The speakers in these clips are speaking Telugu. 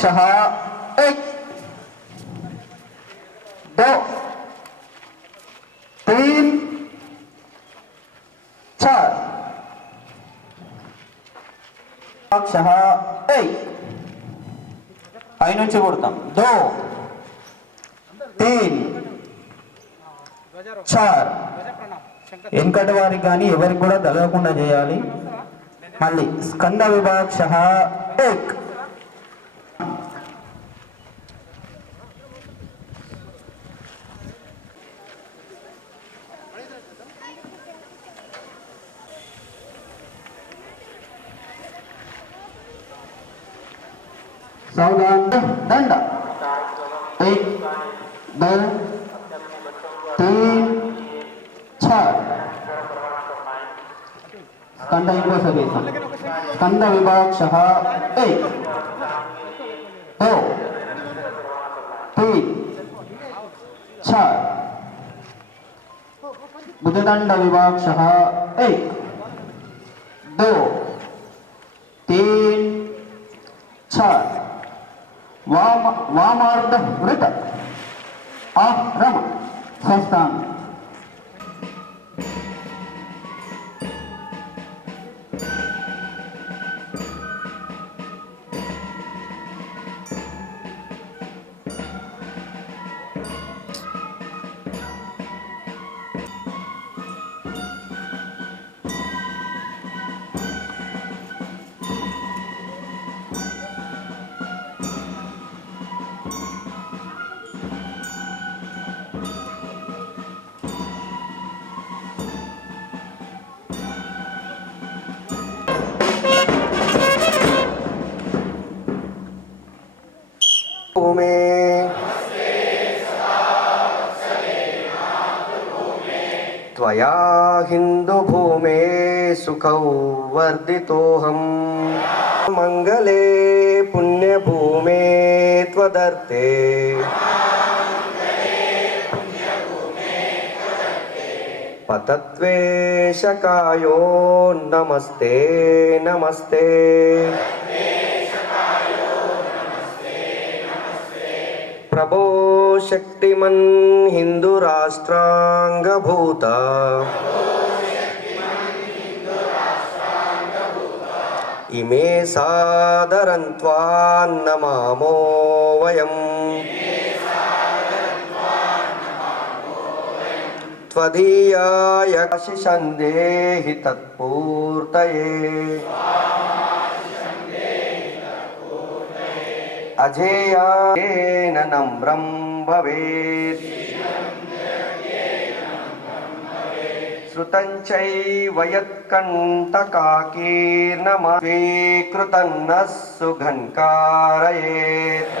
विभागशः 1 2 3 4 विभागशः 1 పై నుంచి కొడతాం 2 3 4 వెంకట వారికి కానీ ఎవరికి కూడా తలగకుండా చేయాలి. మళ్ళీ స్కంద విభాగశः 1 सावधान दंड 1 2 3 4 स्कंद स्कंद विभागशः 1 2 3 4 भुजदंड विभागशः 1 2 3 4 वामार्ध वृत आरम संस्थान त्वया हिंदु भूमे सुखौ वर्धितोऽहं मंगले पुण्य भूमे त्वदर्थे पतत्वेशकायो नमस्ते नमस्ते प्रभो शक्तिमन् हिंदू राष्ट्रांगभूता इमे सादरन्त्वा नमामो वयम् त्वदीयाय आशिषं देहि तत्पूर्तये अजेयायेन नम्रं भवेत् श्रुतं चैव यत्कण्टकाकीर्णमा स्वीकृतं नः सुघन्कारयेत्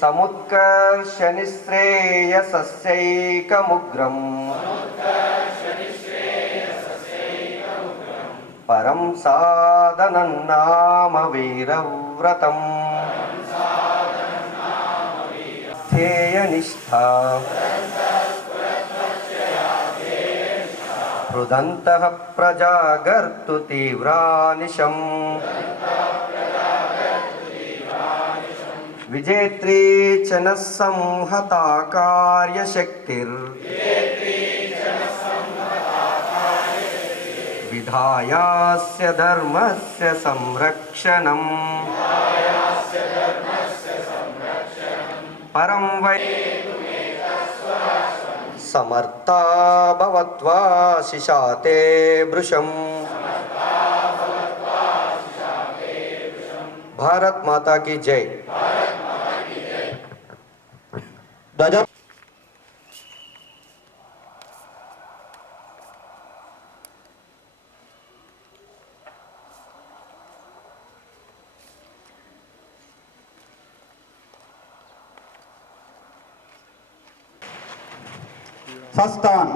समुत्कर्षनिःश्रेयसस्यैकमुग्रम् परं साधनं नाम वीरव्रतम् ध्येयनिष्ठा रुदन्तः प्रजागर्तु तीव्रानिशम् विजेत्री च नः संहता कार्यशक्तिर् विधायास्य धर्मस्य संरक्षणम् परं वै समर्था भवत्वा शिशाते भृशम् भारत माता की जय। संस्थान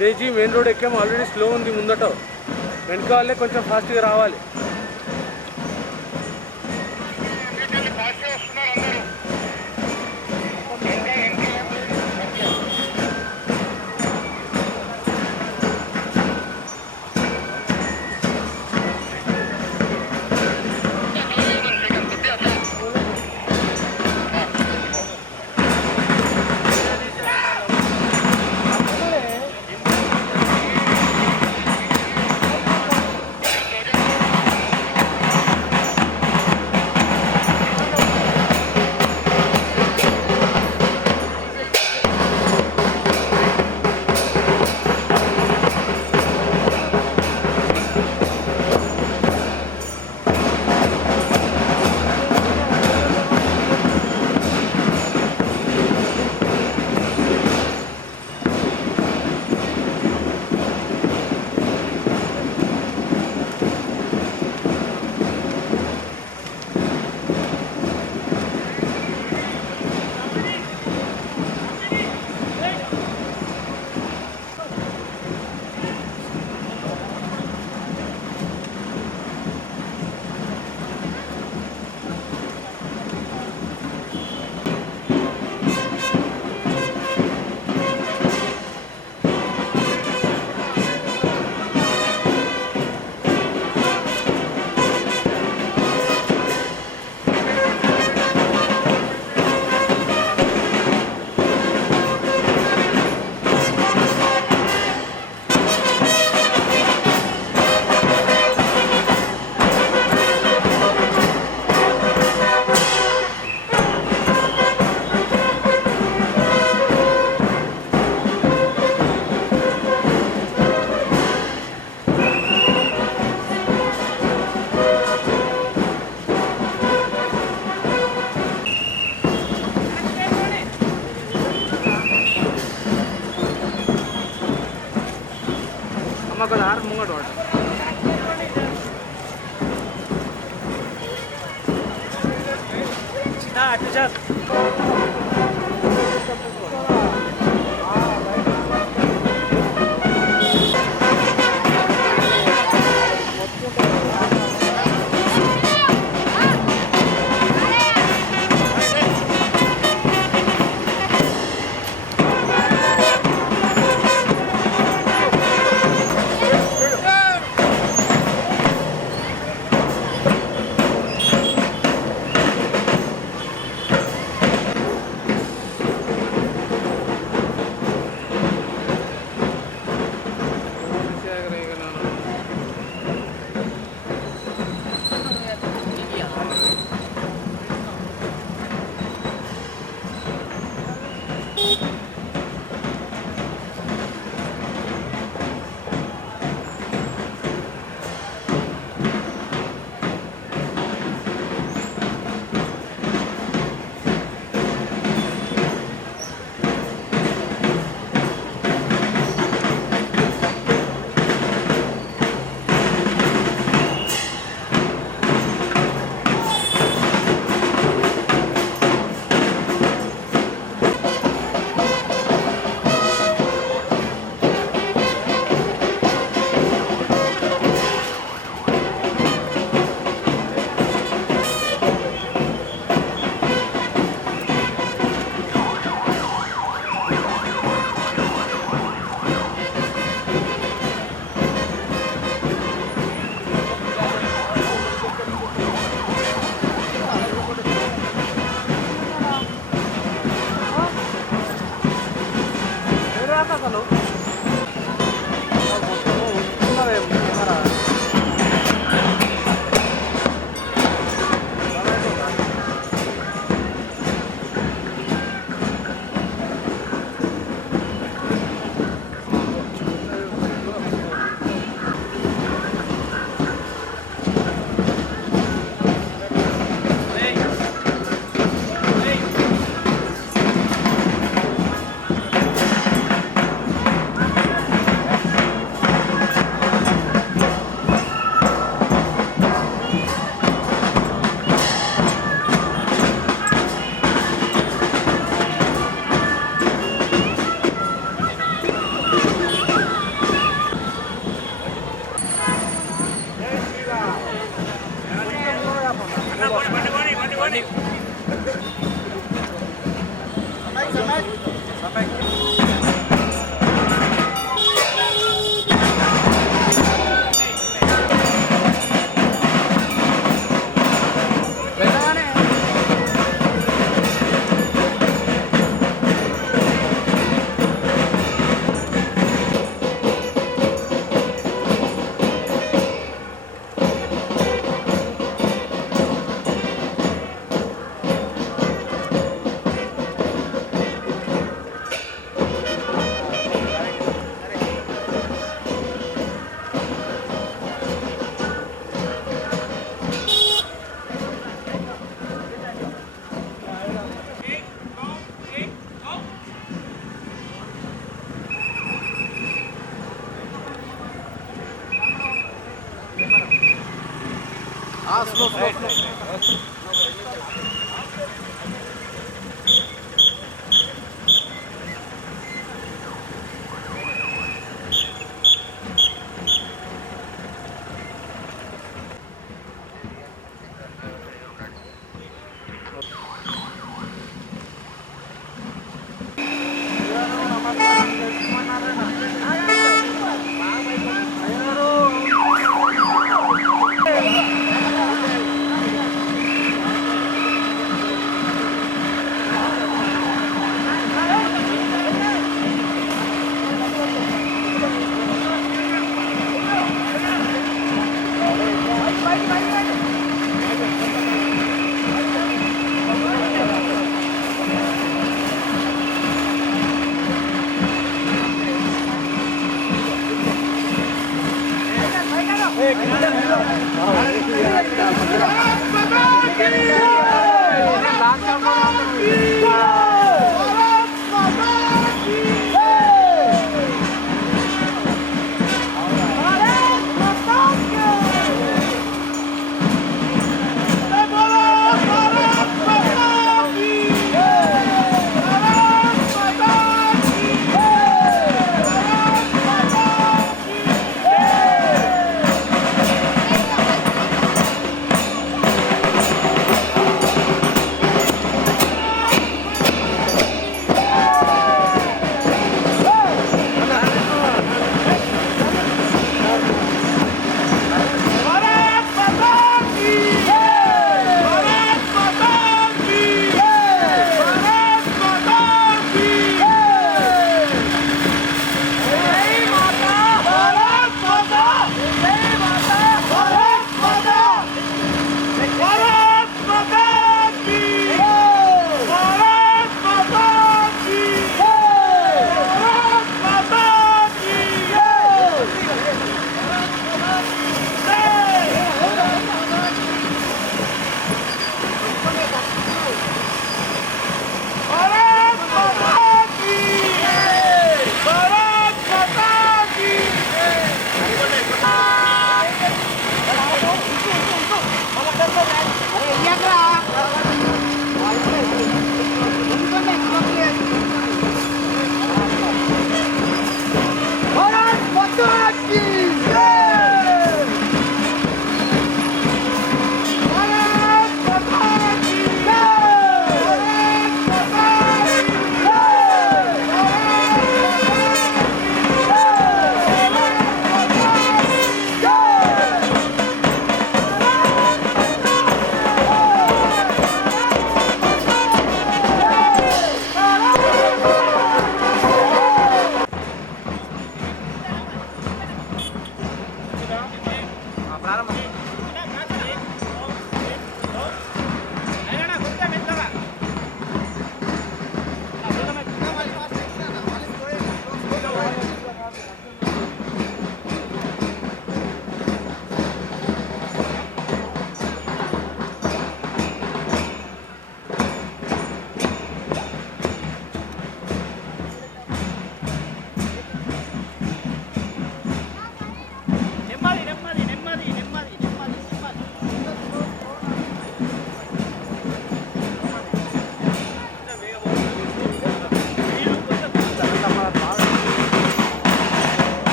విలేజ్ మెయిన్ రోడ్ ఎక్కాము, ఆల్రెడీ స్లో ఉంది ముందట, వెనక వాళ్ళే కొంచెం ఫాస్ట్గా రావాలి. అమ్మ ఆరు ముంగట వాడు అటు సార్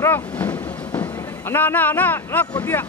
బ్రో అన్నా అన్నా అన్నా అన్నా కొద్దిగా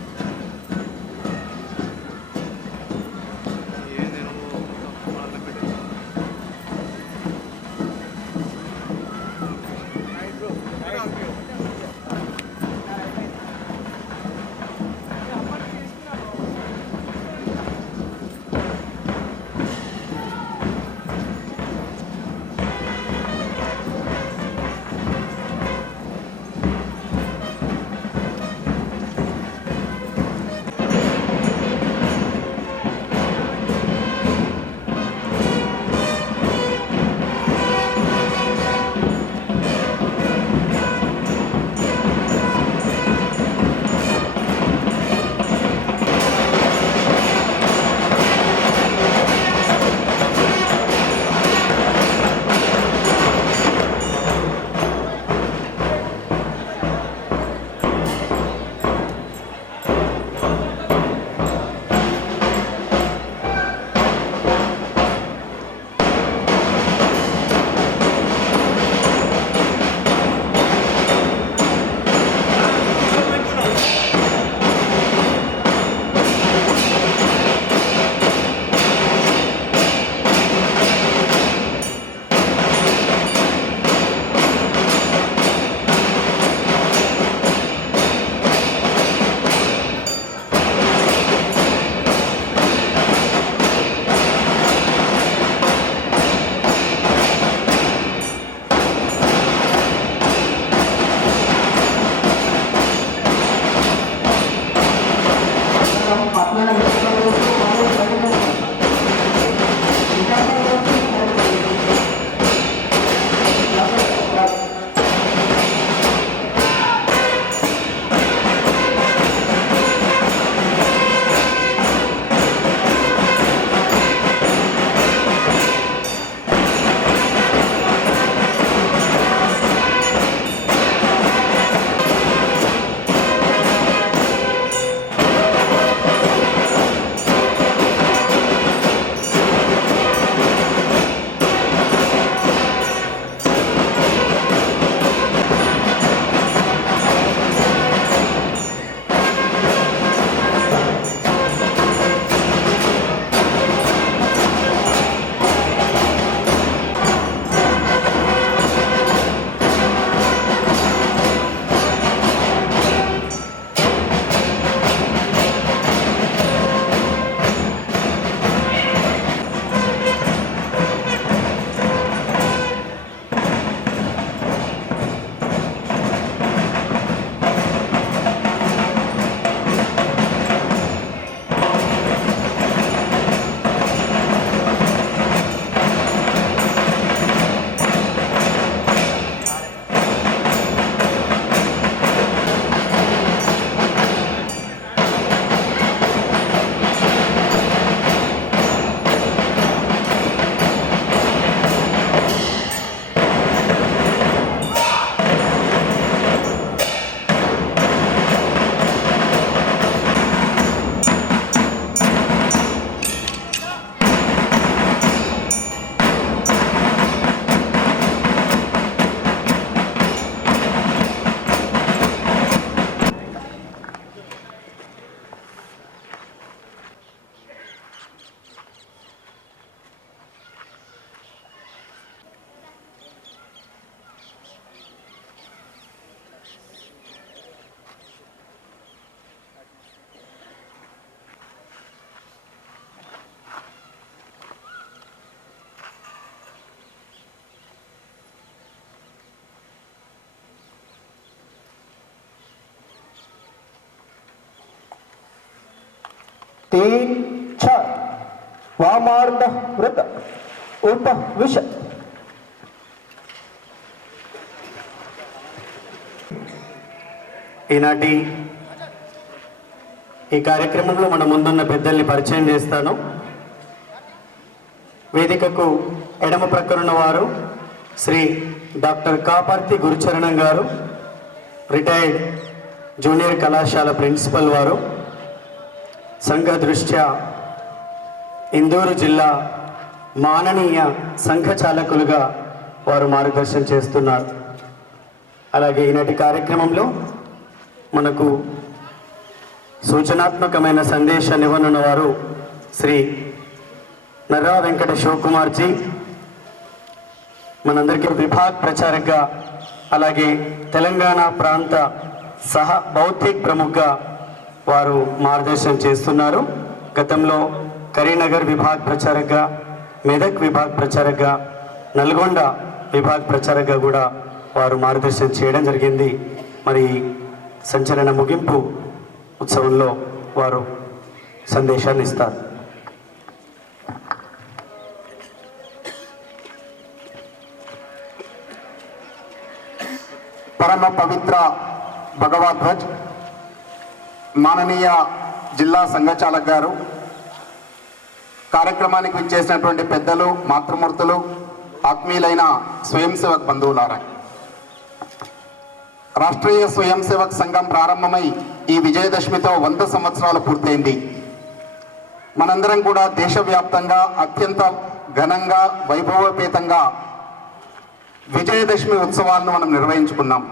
तीन चार वामार्ध वृत उपविश ఈనాటి ఈ కార్యక్రమంలో మన ముందున్న పెద్దల్ని పరిచయం చేస్తాను. వేదికకు ఎడమ ప్రక్కనున్న వారు శ్రీ డాక్టర్ కాపర్తి గురుచరణం గారు, రిటైర్డ్ జూనియర్ కళాశాల ప్రిన్సిపల్ వారు. సంఘ దృష్ట్యా ఇందూరు జిల్లా మాననీయ సంఘ చాలకులుగా వారు మార్గదర్శనం చేస్తున్నారు. అలాగే ఈనాటి కార్యక్రమంలో మనకు సూచనాత్మకమైన సందేశాన్ని ఇవ్వనున్న వారు శ్రీ నర్రా వెంకట శివకుమార్జీ, మనందరికీ విభాగ్ ప్రచారకగా అలాగే తెలంగాణ ప్రాంత సహ బౌద్ధిక్ ప్రముఖగా వారు మార్గదర్శనం చేస్తున్నారు. గతంలో కరీంనగర్ విభాగ్ ప్రచారకగా, మెదక్ విభాగ్ ప్రచారకగా, నల్గొండ విభాగ్ ప్రచారకగా కూడా వారు మార్గదర్శనం చేయడం జరిగింది. మరి సంచలన ముగింపు ఉత్సవంలో వారు సందేశాన్ని ఇస్తారు. పరమ పవిత్ర భగవద్ధ్వజ్ మాననీయ జిల్లా సంఘచాలక్ గారు, కార్యక్రమానికి విచ్చేసినటువంటి పెద్దలు, మాతృమూర్తులు, ఆత్మీయులైన స్వయం సేవక్ బంధువులారా, రాష్ట్రీయ స్వయం సేవక్ సంఘం ప్రారంభమై ఈ విజయదశమితో 100 సంవత్సరాలు పూర్తయింది. మనందరం కూడా దేశవ్యాప్తంగా అత్యంత ఘనంగా వైభవపేతంగా విజయదశమి ఉత్సవాలను మనం నిర్వహించుకున్నాం.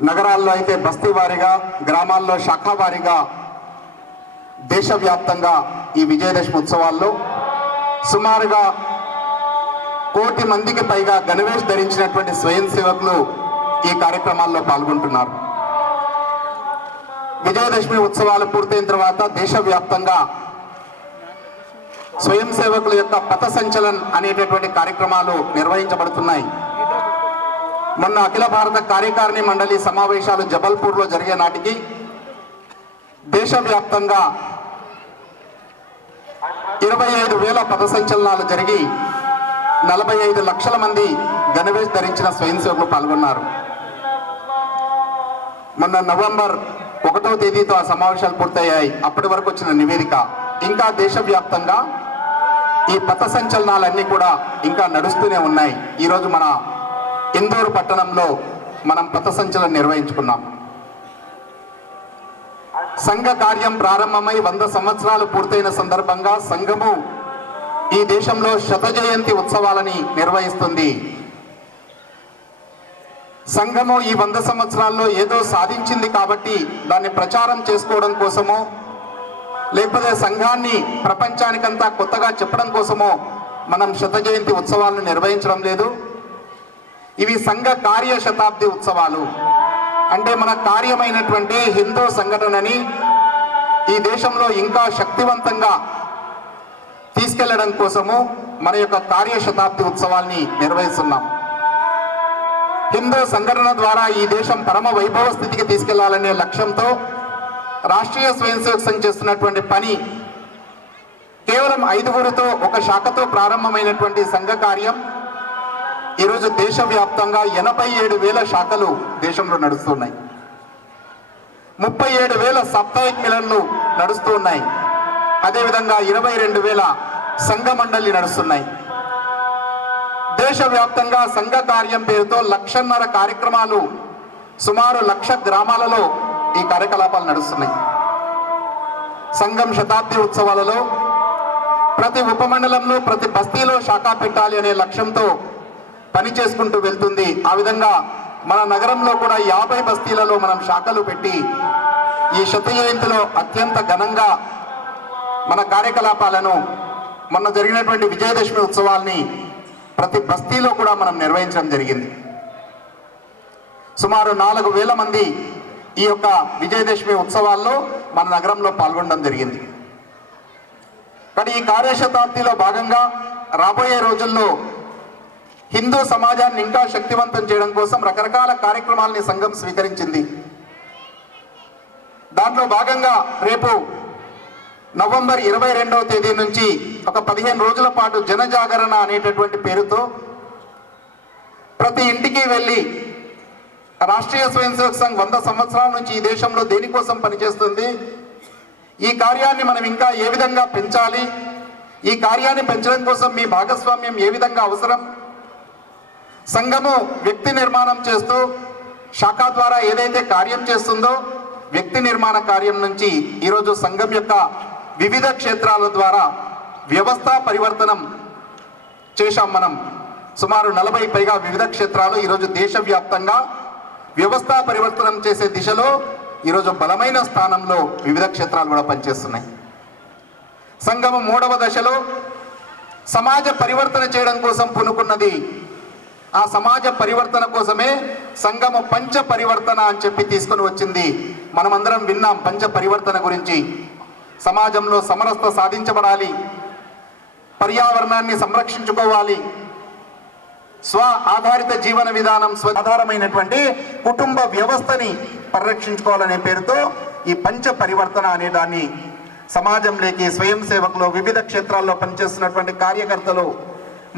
నగరాల్లో అయితే బస్తీ వారీగా, గ్రామాల్లో శాఖా వారీగా దేశవ్యాప్తంగా ఈ విజయదశమి ఉత్సవాల్లో సుమారుగా 1 కోటి మందికి పైగా గణవేష్ ధరించినటువంటి స్వయం సేవకులు ఈ కార్యక్రమాల్లో పాల్గొంటున్నారు. విజయదశమి ఉత్సవాలు పూర్తయిన తర్వాత దేశవ్యాప్తంగా స్వయం సేవకుల యొక్క పథ సంచలన్ అనేటటువంటి కార్యక్రమాలు నిర్వహించబడుతున్నాయి. మొన్న అఖిల భారత కార్యకారిణి మండలి సమావేశాలు జబల్పూర్లో జరిగే నాటికి దేశవ్యాప్తంగా 25,000 పథ సంచలనాలు జరిగి 45 లక్షల మంది గణవేష్ ధరించిన స్వయం సేవకులు పాల్గొన్నారు. మొన్న నవంబర్ 1వ తేదీతో ఆ సమావేశాలు పూర్తయ్యాయి. అప్పటి వరకు వచ్చిన నివేదిక ఇంకా దేశవ్యాప్తంగా ఈ పథ సంచలనాలన్నీ కూడా ఇంకా నడుస్తూనే ఉన్నాయి. ఈరోజు మన ఇందూరు పట్టణంలో మనం పథ సంచలనం నిర్వహించుకున్నాం. సంఘ కార్యం ప్రారంభమై 100 సంవత్సరాలు పూర్తయిన సందర్భంగా సంఘము ఈ దేశంలో శత జయంతి ఉత్సవాలని నిర్వహిస్తుంది. సంఘము ఈ 100 సంవత్సరాల్లో ఏదో సాధించింది కాబట్టి దాన్ని ప్రచారం చేసుకోవడం కోసమో, లేకపోతే సంఘాన్ని ప్రపంచానికంతా కొత్తగా చెప్పడం కోసమో మనం శత జయంతి ఉత్సవాలను నిర్వహించడం లేదు. ఇవి సంఘ కార్య శతాబ్ది ఉత్సవాలు. అంటే మన కార్యమైనటువంటి హిందూ సంఘటనని ఈ దేశంలో ఇంకా శక్తివంతంగా తీసుకెళ్లడం కోసము మన యొక్క కార్య శతాబ్ది ఉత్సవాల్ని నిర్వహిస్తున్నాం. హిందూ సంఘటన ద్వారా ఈ దేశం పరమ వైభవ స్థితికి తీసుకెళ్లాలనే లక్ష్యంతో రాష్ట్రీయ స్వయం సేవక్ సంఘ్ చేస్తున్నటువంటి పని కేవలం 5గురితో ఒక శాఖతో ప్రారంభమైనటువంటి సంఘ కార్యం ఈరోజు దేశవ్యాప్తంగా 87,000 శాఖలు దేశంలో నడుస్తున్నాయి. 37,000 సాప్తాహిక్ మిలన్లు నడుస్తూ ఉన్నాయి. అదేవిధంగా 22,000 సంఘ మండలి నడుస్తున్నాయి. దేశవ్యాప్తంగా సంఘ కార్యం పేరుతో 1,50,000 కార్యక్రమాలు, సుమారు 1,00,000 గ్రామాలలో ఈ కార్యకలాపాలు నడుస్తున్నాయి. సంఘం శతాబ్ది ఉత్సవాలలో ప్రతి ఉపమండలంలో, ప్రతి బస్తీలో శాఖ పెట్టాలి అనే లక్ష్యంతో పని చేసుకుంటూ వెళ్తుంది. ఆ విధంగా మన నగరంలో కూడా 50 బస్తీలలో మనం శాఖలు పెట్టి ఈ శత జయంతిలో అత్యంత ఘనంగా మన కార్యకలాపాలను, మొన్న జరిగినటువంటి విజయదశమి ఉత్సవాల్ని ప్రతి బస్తీలో కూడా మనం నిర్వహించడం జరిగింది. సుమారు 4,000 మంది ఈ యొక్క విజయదశమి ఉత్సవాల్లో మన నగరంలో పాల్గొనడం జరిగింది. కానీ ఈ కార్యశతాబ్దిలో భాగంగా రాబోయే రోజుల్లో హిందూ సమాజాన్ని ఇంకా శక్తివంతం చేయడం కోసం రకరకాల కార్యక్రమాలని సంఘం స్వీకరించింది. దాంట్లో భాగంగా రేపు నవంబర్ 22వ తేదీ నుంచి ఒక 15 రోజుల పాటు జనజాగరణ అనేటటువంటి పేరుతో ప్రతి ఇంటికి వెళ్ళి రాష్ట్రీయ స్వయం సేవక్ సంఘ్ 100 సంవత్సరాల నుంచి ఈ దేశంలో దేనికోసం పనిచేస్తుంది, ఈ కార్యాన్ని మనం ఇంకా ఏ విధంగా పెంచాలి, ఈ కార్యాన్ని పెంచడం కోసం మీ భాగస్వామ్యం ఏ విధంగా అవసరం, సంఘము వ్యక్తి నిర్మాణం చేస్తూ శాఖ ద్వారా ఏదైతే కార్యం చేస్తుందో వ్యక్తి నిర్మాణ కార్యం నుంచి ఈరోజు సంఘం యొక్క వివిధ క్షేత్రాల ద్వారా వ్యవస్థా పరివర్తనం చేశాం మనం. సుమారు 40 పైగా వివిధ క్షేత్రాలు ఈరోజు దేశవ్యాప్తంగా వ్యవస్థా పరివర్తనం చేసే దిశలో ఈరోజు బలమైన స్థానంలో వివిధ క్షేత్రాలు కూడా పనిచేస్తున్నాయి. సంగమం 3వ దశలో సమాజ పరివర్తన చేయడం కోసం పూనుకున్నది. ఆ సమాజ పరివర్తన కోసమే సంగమ పంచ పరివర్తన అని చెప్పి తీసుకొని వచ్చింది. మనమందరం విన్నాం పంచ పరివర్తన గురించి. సమాజంలో సమరసత సాధించబడాలి, పర్యావరణాన్ని సంరక్షించుకోవాలి, స్వ ఆధారిత జీవన విధానం, స్వ ఆధారమైనటువంటి కుటుంబ వ్యవస్థని పరిరక్షించుకోవాలనే పేరుతో ఈ పంచ పరివర్తన అనే దాన్ని సమాజంలోకి స్వయం సేవకులు, వివిధ క్షేత్రాల్లో పనిచేస్తున్నటువంటి కార్యకర్తలు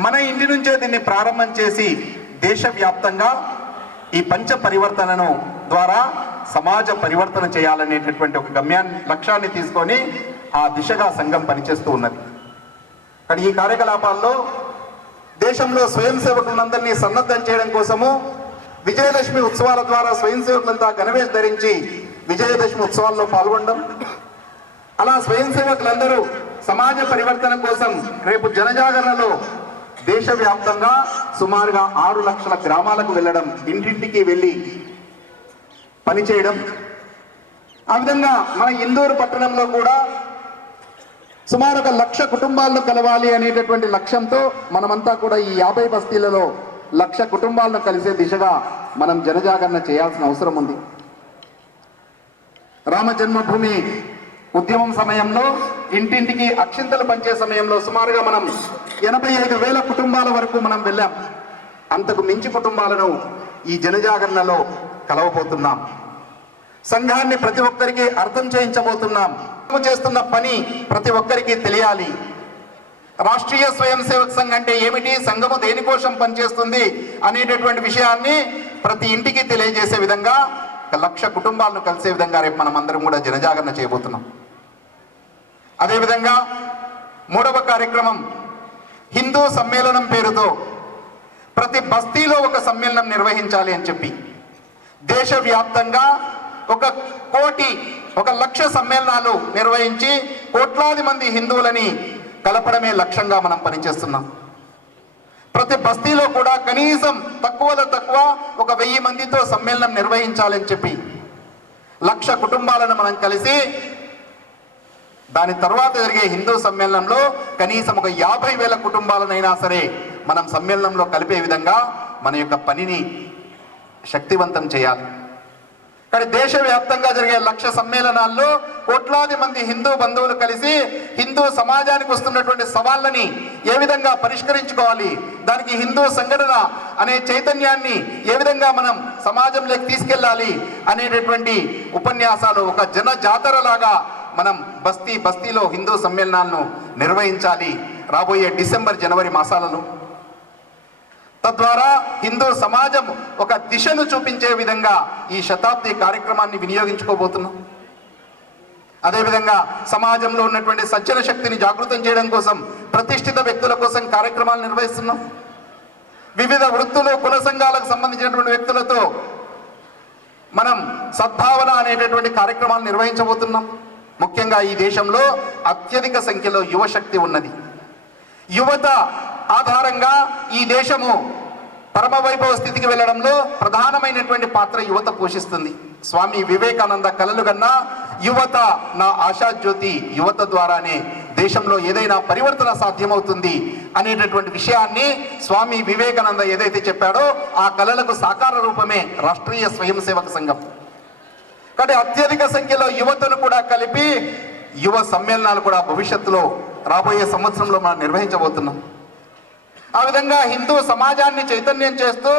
మన ఇంటి నుంచే దీన్ని ప్రారంభం చేసి దేశవ్యాప్తంగా ఈ పంచ పరివర్తనను ద్వారా సమాజ పరివర్తన చేయాలనేటటువంటి ఒక లక్ష్యాన్ని తీసుకొని ఆ దిశగా సంఘం పనిచేస్తూ ఉన్నది. కానీ ఈ కార్యకలాపాల్లో దేశంలో స్వయం సేవకులందరినీ సన్నద్ధం చేయడం కోసము విజయదశమి ఉత్సవాల ద్వారా స్వయం సేవకులంతా గణవేష్ ధరించి విజయదశమి ఉత్సవాల్లో పాల్గొనడం, అలా స్వయం సేవకులందరూ సమాజ పరివర్తన కోసం రేపు జనజాగరణలో దేశవ్యాప్తంగా సుమారుగా 6 లక్షల గ్రామాలకు వెళ్ళడం, ఇంటింటికి వెళ్ళి పనిచేయడం. ఆ విధంగా మన ఇందూరు పట్టణంలో కూడా సుమారు 1 లక్ష కుటుంబాలను కలవాలి అనేటటువంటి లక్ష్యంతో మనమంతా కూడా ఈ 50 బస్తీలలో 1 లక్ష కుటుంబాలను కలిసే దిశగా మనం జనజాగరణ చేయాల్సిన అవసరం ఉంది. రామ జన్మభూమి ఉద్యమం సమయంలో ఇంటింటికి అక్షింతలు పంచే సమయంలో సుమారుగా మనం 85,000 కుటుంబాల వరకు మనం వెళ్ళాం. అంతకు మించి కుటుంబాలను ఈ జనజాగరణలో కలవబోతున్నాం. సంఘాన్ని ప్రతి ఒక్కరికి అర్థం చేయించబోతున్నాం. చేస్తున్న పని ప్రతి ఒక్కరికి తెలియాలి. రాష్ట్రీయ స్వయం సేవక్ సంఘ్ అంటే ఏమిటి, సంఘము దేనికోసం పనిచేస్తుంది అనేటటువంటి విషయాన్ని ప్రతి ఇంటికి తెలియజేసే విధంగా 1 లక్ష కుటుంబాలను కలిసే విధంగా రేపు మనం అందరం కూడా జనజాగరణ చేయబోతున్నాం. అదేవిధంగా 3వ కార్యక్రమం హిందూ సమ్మేళనం పేరుతో ప్రతి బస్తీలో ఒక సమ్మేళనం నిర్వహించాలి అని చెప్పి దేశవ్యాప్తంగా 1 లక్ష సమ్మేళనాలు నిర్వహించి కోట్లాది మంది హిందువులని కలపడమే లక్ష్యంగా మనం పనిచేస్తున్నాం. ప్రతి బస్తీలో కూడా కనీసం తక్కువలో తక్కువ 1000 మందితో సమ్మేళనం నిర్వహించాలని చెప్పి 1 లక్ష కుటుంబాలను మనం కలిసి దాని తర్వాత జరిగే హిందూ సమ్మేళనంలో కనీసం 50,000 కుటుంబాలనైనా సరే మనం సమ్మేళనంలో కలిపే విధంగా మన యొక్క పనిని శక్తివంతం చేయాలి. కానీ దేశవ్యాప్తంగా జరిగే 1 లక్ష సమ్మేళనాల్లో కోట్లాది మంది హిందూ బంధువులు కలిసి హిందూ సమాజానికి వస్తున్నటువంటి సవాళ్ళని ఏ విధంగా పరిష్కరించుకోవాలి, దానికి హిందూ సంఘటన అనే చైతన్యాన్ని ఏ విధంగా మనం సమాజంలోకి తీసుకెళ్ళాలి అనేటటువంటి ఉపన్యాసాలు ఒక జన జాతర లాగా మనం బస్తీలో హిందూ సమ్మేళనాలను నిర్వహించాలి రాబోయే డిసెంబర్, జనవరి మాసాలలో. తద్వారా హిందూ సమాజం ఒక దిశను చూపించే విధంగా ఈ శతాబ్ది కార్యక్రమాన్ని వినియోగించుకోబోతున్నాం. అదేవిధంగా సమాజంలో ఉన్నటువంటి సజ్జన శక్తిని జాగృతం చేయడం కోసం ప్రతిష్ఠిత వ్యక్తుల కోసం కార్యక్రమాలు నిర్వహిస్తున్నాం. వివిధ వృత్తులు, కుల సంఘాలకు సంబంధించినటువంటి వ్యక్తులతో మనం సద్భావన అనేటటువంటి కార్యక్రమాలు నిర్వహించబోతున్నాం. ముఖ్యంగా ఈ దేశంలో అత్యధిక సంఖ్యలో యువశక్తి ఉన్నది. యువత ఆధారంగా ఈ దేశము పరమ వైభవ స్థితికి వెళ్ళడంలో ప్రధానమైనటువంటి పాత్ర యువత పోషిస్తుంది. స్వామి వివేకానంద కలలు కన్నా యువత నా ఆశాజ్యోతి, యువత ద్వారానే దేశంలో ఏదైనా పరివర్తన సాధ్యమవుతుంది అనేటటువంటి విషయాన్ని స్వామి వివేకానంద ఏదైతే చెప్పాడో ఆ కలలకు సాకార రూపమే రాష్ట్రీయ స్వయం సేవక సంఘం. కానీ అత్యధిక సంఖ్యలో యువతను కూడా కలిపి యువ సమ్మేళనాలు కూడా భవిష్యత్తులో రాబోయే సంవత్సరంలో మనం నిర్వహించబోతున్నాం. ఆ విధంగా హిందూ సమాజాన్ని చైతన్యం చేస్తూ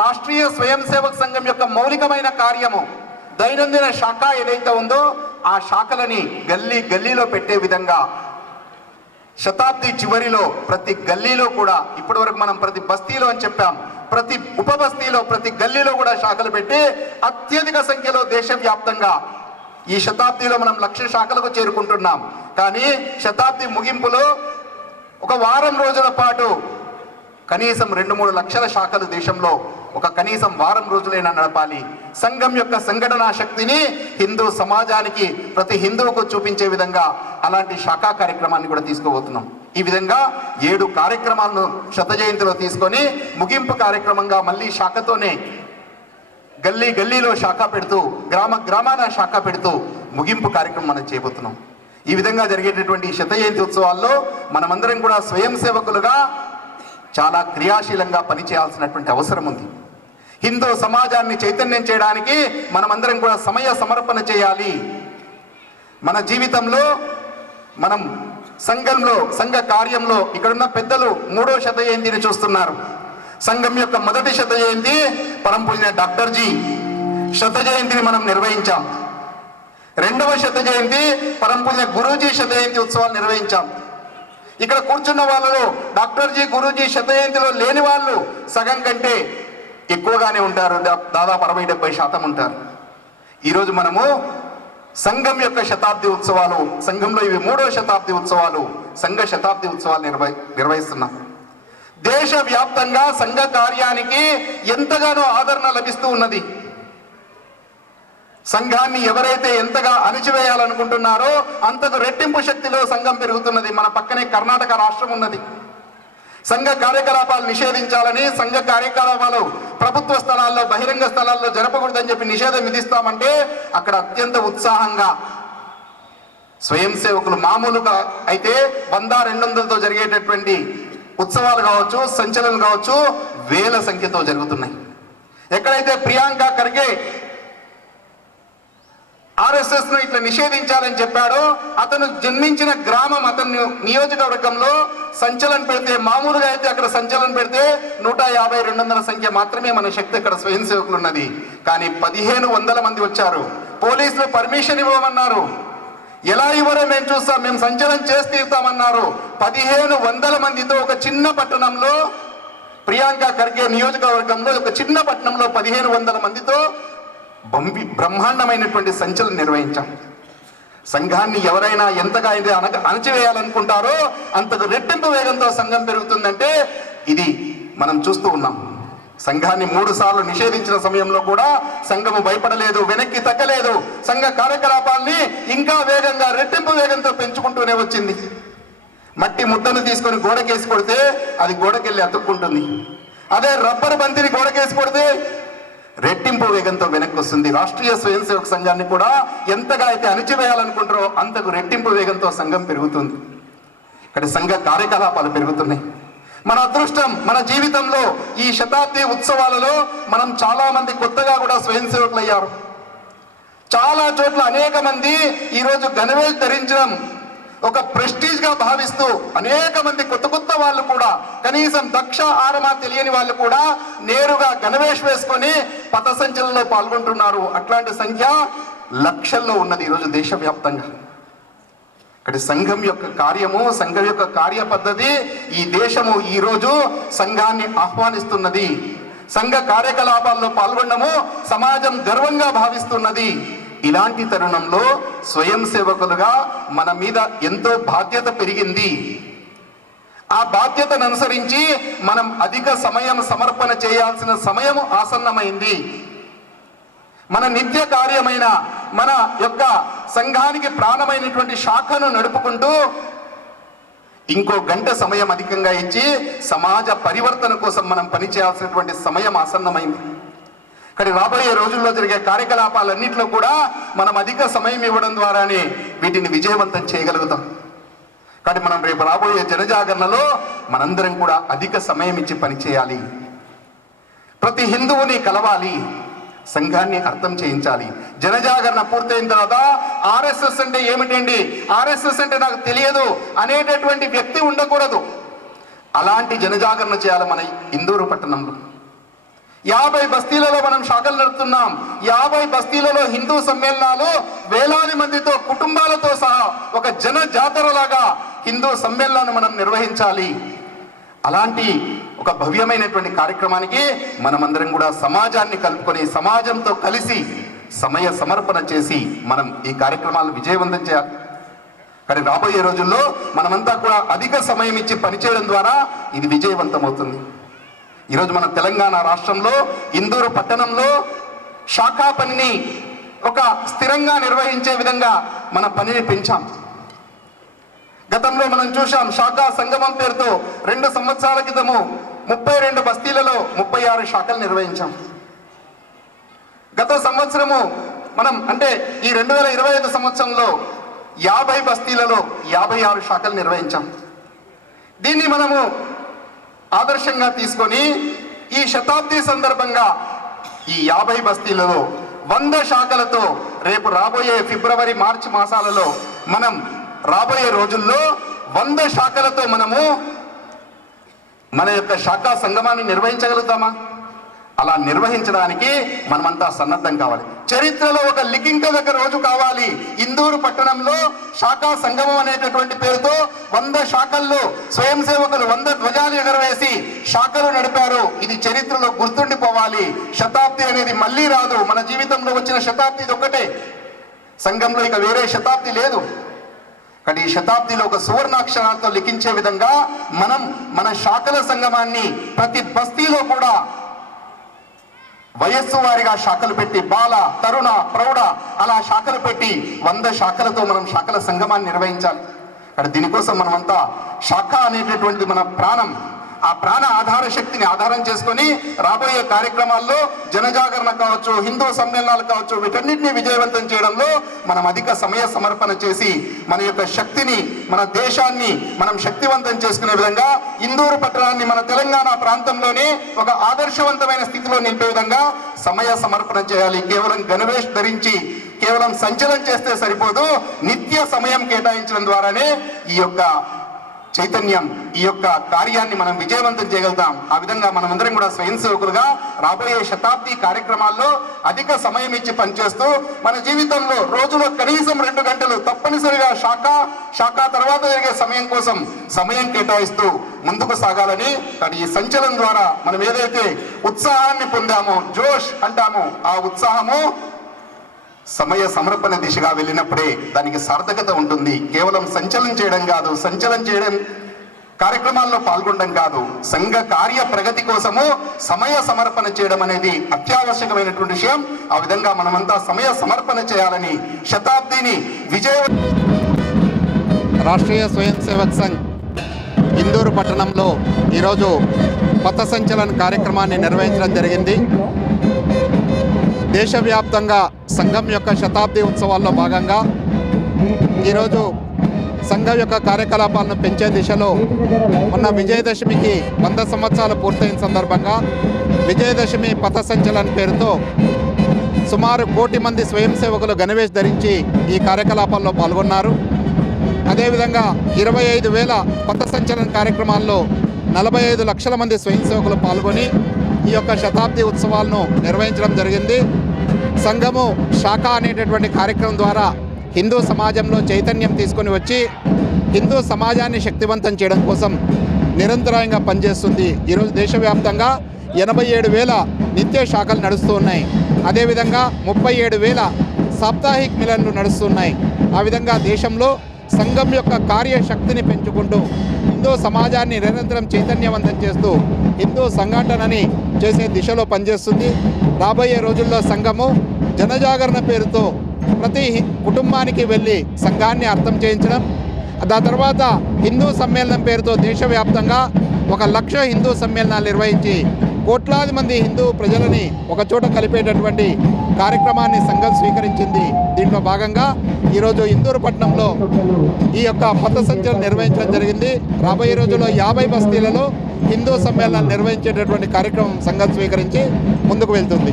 రాష్ట్రీయ స్వయం సేవక్ సంఘం యొక్క మౌలికమైన కార్యము దైనందిన శాఖ ఏదైతే ఉందో ఆ శాఖలని గల్లీలో పెట్టే విధంగా శతాబ్ది చివరిలో ప్రతి గల్లీలో కూడా, ఇప్పటి వరకు మనం ప్రతి బస్తీలో అని చెప్పాం, ప్రతి ఉపబస్తీలో ప్రతి గల్లీలో కూడా శాఖలు పెట్టి అత్యధిక సంఖ్యలో దేశవ్యాప్తంగా ఈ శతాబ్దిలో మనం 1 లక్ష శాఖలకు చేరుకుంటున్నాం. కానీ శతాబ్ది ముగింపులో 1 వారం రోజుల పాటు కనీసం 2-3 లక్షల శాఖలు దేశంలో కనీసం వారం రోజులైనా నడపాలి. సంఘం యొక్క సంఘటనా శక్తిని హిందూ సమాజానికి, ప్రతి హిందువుకు చూపించే విధంగా అలాంటి శాఖా కార్యక్రమాన్ని కూడా తీసుకోబోతున్నాం. ఈ విధంగా 7 కార్యక్రమాలను శత జయంతిలో తీసుకొని ముగింపు కార్యక్రమంగా మళ్ళీ శాఖతోనే గల్లీ గల్లీలో శాఖ పెడుతూ గ్రామాన శాఖ పెడుతూ ముగింపు కార్యక్రమం మనం చేయబోతున్నాం. ఈ విధంగా జరిగేటటువంటి శత జయంతి ఉత్సవాల్లో మనమందరం కూడా స్వయం సేవకులుగా చాలా క్రియాశీలంగా పనిచేయాల్సినటువంటి అవసరం ఉంది. హిందూ సమాజాన్ని చైతన్యం చేయడానికి మనమందరం కూడా సమయ సమర్పణ చేయాలి. మన జీవితంలో మనం సంఘ కార్యంలో ఇక్కడున్న పెద్దలు 3వ శత జయంతిని చూస్తున్నారు. సంఘం యొక్క మొదటి శత జయంతి పరమ పూజ్య డాక్టర్ జీ శత జయంతిని మనం నిర్వహించాం. 2వ శత జయంతి పరమ పూజ్య గురూజీ శత జయంతి ఉత్సవాలు నిర్వహించాం. ఇక్కడ కూర్చున్న వాళ్ళలో డాక్టర్ జీ గురూజీ శత జయంతిలో లేని వాళ్ళు సగం కంటే ఎక్కువగానే ఉంటారు, దాదాపు 60-70% ఉంటారు. ఈరోజు మనము సంఘం యొక్క శతాబ్ది ఉత్సవాలు, సంఘంలో ఇవి 3వ శతాబ్ది ఉత్సవాలు, సంఘ శతాబ్ది ఉత్సవాలు నిర్వహిస్తున్నాం. దేశవ్యాప్తంగా సంఘ కార్యానికి ఎంతగానో ఆదరణ లభిస్తూ ఉన్నది. సంఘాన్ని ఎవరైతే ఎంతగా అణిచివేయాలనుకుంటున్నారో అంతకు రెట్టింపు శక్తిలో సంఘం పెరుగుతున్నది. మన పక్కనే కర్ణాటక రాష్ట్రం ఉన్నది. సంఘ కార్యకలాపాలు నిషేధించాలని, సంఘ కార్యకలాపాలు ప్రభుత్వ స్థలాల్లో బహిరంగ స్థలాల్లో జరపకూడదని చెప్పి నిషేధం విధిస్తామంటే అక్కడ అత్యంత ఉత్సాహంగా స్వయం సేవకులు మామూలుగా అయితే 100-200తో జరిగేటటువంటి ఉత్సవాలు కావచ్చు, సంచలనం కావచ్చు, వేల సంఖ్యతో జరుగుతున్నాయి. ఎక్కడైతే ప్రియాంక ఖర్గే RSS ను ఇట్లా నిషేధించాలని చెప్పాడో అతను జన్మించిన గ్రామం, అతను నియోజకవర్గంలో సంచలనం పెడితే, మామూలుగా అయితే అక్కడ సంచలనం పెడితే 150-200 సంఖ్య మాత్రమే మన శక్తి అక్కడ స్వయం సేవకులు ఉన్నది. కానీ 1500 మంది వచ్చారు. పోలీసులు పర్మిషన్ ఇవ్వమన్నారు. ఎలా ఇవ్వరో మేము చూస్తాం, మేము సంచలనం చేసి తీరుతామన్నారు. 1500 మందితో ఒక చిన్న పట్టణంలో, ప్రియాంక ఖర్గే నియోజకవర్గంలో ఒక చిన్న పట్టణంలో 1500 మందితో బ్రహ్మాండమైనటువంటి సంచలనం నిర్వహించాం. సంఘాన్ని ఎవరైనా ఎంతగా అయితే అణచివేయాలనుకుంటారో అంతకు రెట్టింపు వేగంతో సంఘం పెరుగుతుందంటే ఇది మనం చూస్తూ ఉన్నాం. సంఘాన్ని 3 సార్లు నిషేధించిన సమయంలో కూడా సంఘము భయపడలేదు, వెనక్కి తగ్గలేదు. సంఘ కార్యకలాపాల్ని ఇంకా వేగంగా రెట్టింపు వేగంతో పెంచుకుంటూనే వచ్చింది. మట్టి ముద్దను తీసుకొని గోడకేసి కొడితే అది గోడకెళ్ళి అతుక్కుంటుంది. అదే రబ్బర్ బంతిని గోడకేసి కొడితే రెట్టింపు వేగంతో వెనక్కి వస్తుంది. రాష్ట్రీయ స్వయం సేవక సంఘాన్ని కూడా ఎంతగా అయితే అణచివేయాలనుకుంటారో అంతకు రెట్టింపు వేగంతో సంఘం పెరుగుతుంది. ఇక్కడ సంఘ కార్యకలాపాలు పెరుగుతున్నాయి. మన అదృష్టం, మన జీవితంలో ఈ శతాబ్ది ఉత్సవాలలో మనం చాలా మంది కొత్తగా కూడా స్వయం సేవకులు అయ్యారు. చాలా చోట్ల అనేక మంది ఈరోజు గణవేష్ ధరించడం ఒక ప్రెస్టీజ్ గా భావిస్తూ అనేక మంది కొత్త వాళ్ళు కూడా, కనీసం దక్ష ఆరమా తెలియని వాళ్ళు కూడా నేరుగా గణవేష్ వేసుకొని పథసంచలనంలో పాల్గొంటున్నారు. అట్లాంటి సంఖ్య లక్షల్లో ఉన్నది ఈరోజు దేశవ్యాప్తంగా. ఇక్కడ సంఘం యొక్క కార్యము, సంఘం యొక్క కార్య పద్ధతి, ఈ దేశము ఈరోజు సంఘాన్ని ఆహ్వానిస్తున్నది. సంఘ కార్యకలాపాల్లో పాల్గొనడము సమాజం గర్వంగా భావిస్తున్నది. ఇలాంటి తరుణంలో స్వయం సేవకులుగా మన మీద ఎంతో బాధ్యత పెరిగింది. ఆ బాధ్యతను అనుసరించి మనం అధిక సమయం సమర్పణ చేయాల్సిన సమయం ఆసన్నమైంది. మన నిత్య కార్యమైన, మన యొక్క సంఘానికి ప్రాణమైనటువంటి శాఖను నడుపుకుంటూ ఇంకో గంట సమయం అధికంగా ఇచ్చి సమాజ పరివర్తన కోసం మనం పనిచేయాల్సినటువంటి సమయం ఆసన్నమైంది. కానీ రాబోయే రోజుల్లో జరిగే కార్యకలాపాలన్నింటిలో కూడా మనం అధిక సమయం ఇవ్వడం ద్వారానే వీటిని విజయవంతం చేయగలుగుతాం. కానీ మనం రేపు రాబోయే జనజాగరణలో మనందరం కూడా అధిక సమయం ఇచ్చి పనిచేయాలి. ప్రతి హిందువుని కలవాలి, సంఘాన్ని అర్థం చేయించాలి. జనజాగరణ పూర్తయిన తర్వాత RSS అంటే ఏమిటండి, RSS అంటే నాకు తెలియదు అనేటటువంటి వ్యక్తి ఉండకూడదు. అలాంటి జనజాగరణ చేయాలి. మన ఇందూరు పట్టణంలో 50 బస్తీలలో మనం శాఖలు నడుపుతున్నాం. 50 బస్తీలలో హిందూ సమ్మేళనాలు వేలాది మందితో, కుటుంబాలతో సహా ఒక జన జాతరలాగా హిందూ సమ్మేళనాన్ని మనం నిర్వహించాలి. అలాంటి ఒక భవ్యమైనటువంటి కార్యక్రమానికి మనమందరం కూడా సమాజాన్ని కలుపుకొని, సమాజంతో కలిసి సమయ సమర్పణ చేసి మనం ఈ కార్యక్రమాలను విజయవంతం చేయాలి. కానీ రాబోయే రోజుల్లో మనమంతా కూడా అధిక సమయం ఇచ్చి పనిచేయడం ద్వారా ఇది విజయవంతం అవుతుంది. ఈరోజు మన తెలంగాణ రాష్ట్రంలో ఇందూరు పట్టణంలో శాఖా పనిని ఒక స్థిరంగా నిర్వహించే విధంగా మన పనిని పెంచాం. గతంలో మనం చూశాం శాఖా సంగమం పేరుతో 2 సంవత్సరాల క్రితము 32 బస్తీలలో 36 శాఖలు నిర్వహించాం. గత సంవత్సరము మనం అంటే ఈ 2025 సంవత్సరంలో 50 బస్తీలలో 56 శాఖలు నిర్వహించాం. దీన్ని మనము ఆదర్శంగా తీసుకొని ఈ శతాబ్ది సందర్భంగా ఈ 50 బస్తీలలో 100 శాఖలతో రేపు రాబోయే ఫిబ్రవరి మార్చి మాసాలలో మనం రాబోయే రోజుల్లో 100 శాఖలతో మనము మన యొక్క శాఖా సంగమాన్ని నిర్వహించగలుగుతామా? అలా నిర్వహించడానికి మనమంతా సన్నద్ధం కావాలి. చరిత్రలో ఒక లిఖించదగ్గ రోజు కావాలి. ఇందూరు పట్టణంలో శాఖా సంగమం అనేటటువంటి పేరుతో 100 శాఖల్లో స్వయం సేవకులు 100 ధ్వజాలు ఎగరవేసి శాఖలు నడిపారు. ఇది చరిత్రలో గుర్తుండిపోవాలి. శతాబ్ది అనేది మళ్ళీ రాదు. మన జీవితంలో వచ్చిన శతాబ్ది ఇది ఒక్కటే. సంఘంలో ఇక వేరే శతాబ్ది లేదు. కానీ ఈ శతాబ్దిలో ఒక సువర్ణాక్షరాలతో లిఖించే విధంగా మనం మన శాఖల సంగమాన్ని ప్రతి బస్తీలో కూడా వయస్సు వారిగా శాఖలు పెట్టి బాల, తరుణ, ప్రౌఢ అలా శాఖలు పెట్టి 100 శాఖలతో మనం శాఖల సంగమాన్ని నిర్వహించాలి. కానీ దీనికోసం మనమంతా శాఖ అనేటటువంటిది మన ప్రాణం. ఆ ప్రాణ ఆధార శక్తిని ఆధారం చేసుకొని రాబోయే కార్యక్రమాల్లో జనజాగరణ కావచ్చు, హిందూ సమ్మేళనాలు కావచ్చు, వీటన్నిటిని విజయవంతం చేయడంలో మనం అధిక సమయ సమర్పణ చేసి మన యొక్క శక్తిని, మన దేశాన్ని మనం శక్తివంతం చేసుకునే విధంగా ఇందూరు పట్టణాన్ని మన తెలంగాణ ప్రాంతంలోనే ఒక ఆదర్శవంతమైన స్థితిలో నిలిపే విధంగా సమయ సమర్పణ చేయాలి. కేవలం గణవేష్ ధరించి కేవలం సంచలనం చేస్తే సరిపోదు. నిత్య సమయం కేటాయించడం ద్వారానే ఈ యొక్క చైతన్యం, ఈ యొక్క కార్యాన్ని మనం విజయవంతం చేయగలుగుతాం. ఆ విధంగా మనమందరం కూడా స్వయం సేవకులుగా రాబోయే శతాబ్ది కార్యక్రమాల్లో అధిక సమయం ఇచ్చి పనిచేస్తూ మన జీవితంలో రోజులో కనీసం 2 గంటలు తప్పనిసరిగా శాఖ తర్వాత జరిగే సమయం కోసం సమయం కేటాయిస్తూ ముందుకు సాగాలని. కానీ ఈ సంచలనం ద్వారా మనం ఏదైతే ఉత్సాహాన్ని పొందామో, జోష్ అంటామో, ఆ ఉత్సాహము సమయ సమర్పణ దిశగా వెళ్ళినప్పుడే దానికి సార్థకత ఉంటుంది. కేవలం సంచలనం చేయడం కాదు, సంచలనం చేయడం కార్యక్రమాల్లో పాల్గొనడం కాదు, సంఘ కార్య ప్రగతి కోసము సమయ సమర్పణ చేయడం అనేది అత్యావశ్యకమైనటువంటి విషయం. ఆ విధంగా మనమంతా సమయ సమర్పణ చేయాలని శతాబ్దిని రాష్ట్రీయ స్వయం సేవక్ సంఘ్ ఇందూరు పట్టణంలో ఈరోజు పథ సంచలన కార్యక్రమాన్ని నిర్వహించడం జరిగింది. దేశవ్యాప్తంగా సంఘం యొక్క శతాబ్ది ఉత్సవాల్లో భాగంగా ఈరోజు సంఘం యొక్క కార్యకలాపాలను పెంచే దిశలో మొన్న విజయదశమికి 100 సంవత్సరాలు పూర్తయిన సందర్భంగా విజయదశమి పథ సంచలన పేరుతో సుమారు 1 కోటి మంది స్వయం సేవకులు గణవేష్ ధరించి ఈ కార్యకలాపాల్లో పాల్గొన్నారు. అదేవిధంగా 25,000 పథ సంచలన కార్యక్రమాల్లో 45 లక్షల మంది స్వయం సేవకులు పాల్గొని ఈ యొక్క శతాబ్ది ఉత్సవాలను నిర్వహించడం జరిగింది. సంఘము శాఖ అనేటటువంటి కార్యక్రమం ద్వారా హిందూ సమాజంలో చైతన్యం తీసుకొని వచ్చి హిందూ సమాజాన్ని శక్తివంతం చేయడం కోసం నిరంతరాయంగా పనిచేస్తుంది. ఈరోజు దేశవ్యాప్తంగా 87,000 నిత్య శాఖలు నడుస్తూ ఉన్నాయి. అదేవిధంగా 37,000 సాప్తాహిక్ మిలన్లు నడుస్తున్నాయి. ఆ విధంగా దేశంలో సంఘం యొక్క కార్యశక్తిని పెంచుకుంటూ హిందూ సమాజాన్ని నిరంతరం చైతన్యవంతం చేస్తూ హిందూ సంఘటనని చేసే దిశలో పనిచేస్తుంది. రాబోయే రోజుల్లో సంఘము జనజాగరణ పేరుతో ప్రతి కుటుంబానికి వెళ్ళి సంఘాన్ని అర్థం చేయించడం, దాని తర్వాత హిందూ సమ్మేళనం పేరుతో దేశవ్యాప్తంగా 1,00,000 హిందూ సమ్మేళనాలు నిర్వహించి కోట్లాది మంది హిందూ ప్రజలని ఒకచోట కలిపేటటువంటి కార్యక్రమాన్ని సంఘం స్వీకరించింది. దీంట్లో భాగంగా ఈరోజు ఇందూరు పట్టణంలో ఈ యొక్క పథ సంచలనం నిర్వహించడం జరిగింది. రాబోయే రోజుల్లో 50 బస్తీలలో హిందూ సమ్మేళనాలు నిర్వహించేటటువంటి కార్యక్రమం సంఘం స్వీకరించి ముందుకు వెళ్తుంది.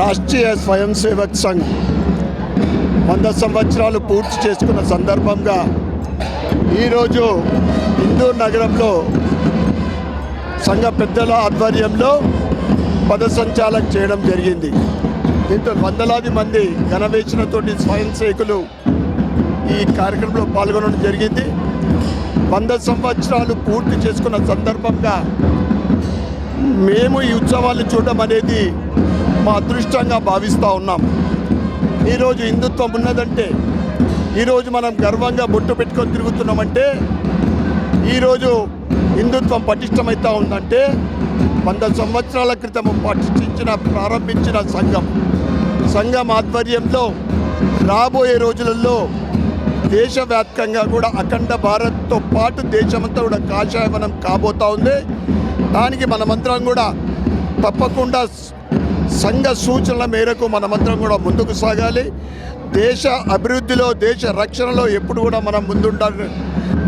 రాష్ట్రీయ స్వయం సేవక్ సంఘ్ 100 సంవత్సరాలు పూర్తి చేసుకున్న సందర్భంగా ఈరోజు ఇందూరు నగరంలో సంఘ పెద్దల ఆధ్వర్యంలో పథ సంచాలనం చేయడం జరిగింది. దీంతో వందలాది మంది ఘనవేషణతోటి స్వయం సేవకులు ఈ కార్యక్రమంలో పాల్గొనడం జరిగింది. 100 సంవత్సరాలు పూర్తి చేసుకున్న సందర్భంగా మేము ఈ ఉత్సవాలు చూడడం అనేది మా అదృష్టంగా భావిస్తూ ఉన్నాం. ఈరోజు హిందుత్వం ఉన్నదంటే, ఈరోజు మనం గర్వంగా బొట్టు పెట్టుకొని తిరుగుతున్నామంటే, ఈరోజు హిందుత్వం పటిష్టమవుతూ ఉందంటే 100 సంవత్సరాల క్రితం ప్రారంభించిన సంఘం ఆధ్వర్యంలో రాబోయే రోజులలో దేశవ్యాప్తంగా కూడా అఖండ భారత్తో పాటు దేశమంతా కూడా కాషాయవనం కాబోతా ఉంది. దానికి మనమందరం కూడా తప్పకుండా సంఘ సూచనల మేరకు మనమందరం కూడా ముందుకు సాగాలి. దేశ అభివృద్ధిలో, దేశ రక్షణలో ఎప్పుడు కూడా మనం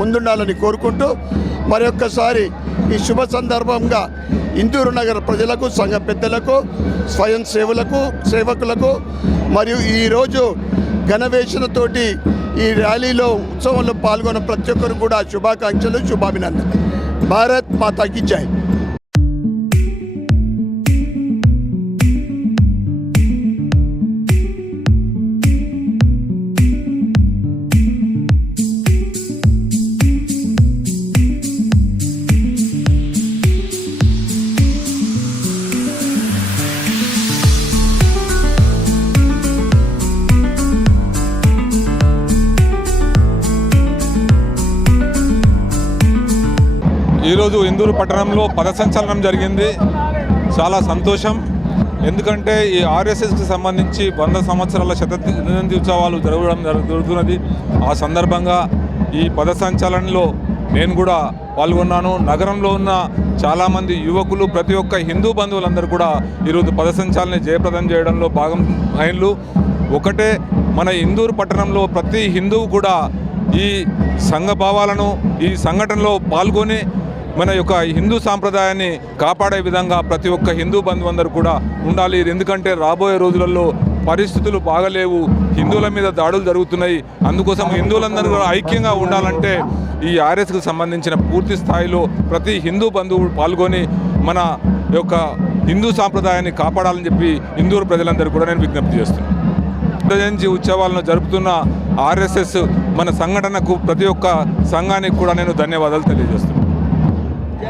ముందుండాలని కోరుకుంటూ మరొక్కసారి ఈ శుభ సందర్భంగా ఇందూరు నగర ప్రజలకు, సంఘ పెద్దలకు, స్వయం సేవకులకు మరియు ఈరోజు ఘనవేషణతోటి ఈ ర్యాలీలో ఉత్సవంలో పాల్గొన్న ప్రతి ఒక్కరు కూడా శుభాకాంక్షలు, శుభాభినందనలు. భారత్ మాతాకి జై. ఈరోజు ఇందూరు పట్టణంలో పథసంచలనం జరిగింది. చాలా సంతోషం. ఎందుకంటే ఈ ఆర్ఎస్ఎస్కి సంబంధించి 100 సంవత్సరాల శతాబ్ది ఉత్సవాలు జరుగుతున్నది. ఆ సందర్భంగా ఈ పథసంచలనంలో నేను కూడా పాల్గొన్నాను. నగరంలో ఉన్న చాలామంది యువకులు, ప్రతి ఒక్క హిందూ బంధువులందరూ కూడా ఈరోజు పథసంచలనాన్ని జయప్రదం చేయడంలో భాగం అయినలు. ఒకటే, మన ఇందూరు పట్టణంలో ప్రతి హిందువు కూడా ఈ సంఘ భావాలను, ఈ సంఘటనలో పాల్గొని మన యొక్క హిందూ సాంప్రదాయాన్ని కాపాడే విధంగా ప్రతి ఒక్క హిందూ బంధువులందరూ కూడా ఉండాలి. ఎందుకంటే రాబోయే రోజులలో పరిస్థితులు బాగలేవు, హిందువుల మీద దాడులు జరుగుతున్నాయి. అందుకోసం హిందువులందరూ కూడా ఐక్యంగా ఉండాలంటే ఈ ఆర్ఎస్కి సంబంధించిన పూర్తి స్థాయిలో ప్రతి హిందూ బంధువులు పాల్గొని మన యొక్క హిందూ సాంప్రదాయాన్ని కాపాడాలని చెప్పి ఇందూరు ప్రజలందరూ కూడా నేను విజ్ఞప్తి చేస్తున్నాను. జయంతి ఉత్సవాలను జరుపుతున్న ఆర్ఎస్ఎస్ మన సంఘటనకు, ప్రతి ఒక్క సంఘానికి కూడా నేను ధన్యవాదాలు తెలియజేస్తున్నాను.